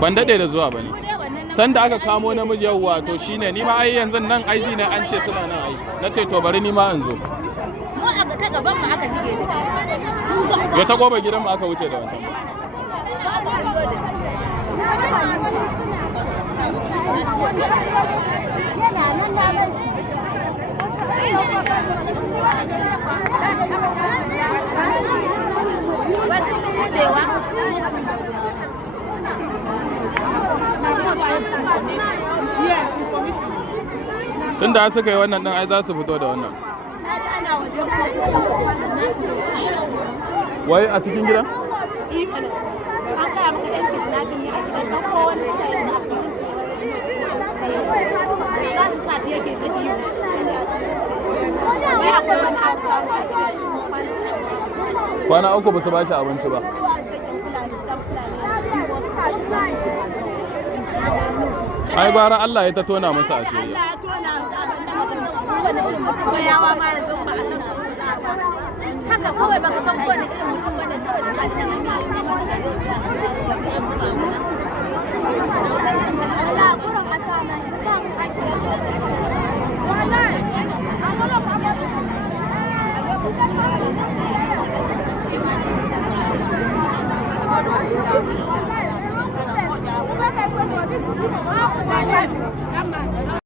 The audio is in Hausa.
ban daɗe da zuwa ba ne. Sanda aka kamo namiji yawwa to shine ni ma ai yanzu nan aiji ne an ce suna nan ai. Na ce to bari ni ma in zo. Mu a ta gaban mu aka shige da shi. Ya ta gobe gidan mu aka wuce da wancan. Yana nan na gan shi. Tun da suka yi wannan ɗin ai za su fito da wannan. Wai a cikin gidan? An kaya maka ɗan kidnapping ne a gidan ɗan kowane suka yi masu za su sa shi yake ta biyu. Wai akwai wani abu samu a gidan shi Kwana uku ba su ba shi abinci ba. Ai gwara Allah ya ta tona musu asiri. Allah ya tona su abin da wani irin mutum yawa ma da zan ba a san kansu za a ba. Haka kawai baka san kowane irin mutum bane kawai da ka Allah gurin asama da mu kaci wallahi amma ba ba a ga